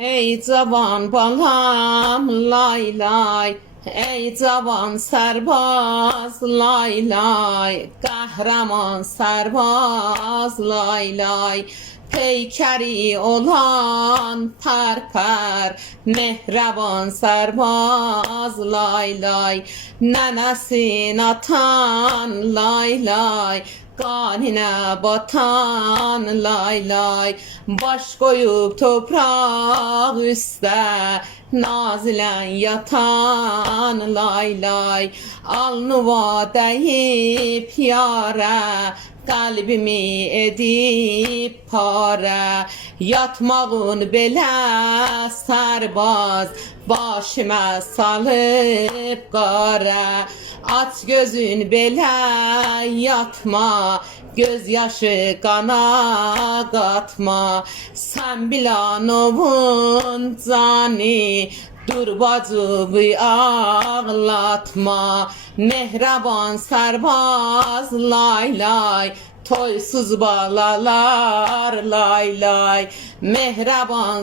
Ey cavan balam lay lay, ey cavan sərbaz lay lay, qəhrəman sərbaz lay lay. Peykəri olan pər-pər, mehraban sərbaz lay lay. Nənəsin atan lay lay, qaninə batan lay lay. Baş qoyub topraq üstə, nazilən yatan lay lay. Alnıva dəyib yarə, qəlbimi edib parə. Yatmağın belə sərbaz, başıma salıb qara. Aç gözün belə yatma, göz yaşı qana qatma. Sən Bilanovun cani, dur bacımı ağlatma. Mehraban sərbaz lay lay, toysuz balalar lay lay. Mehraban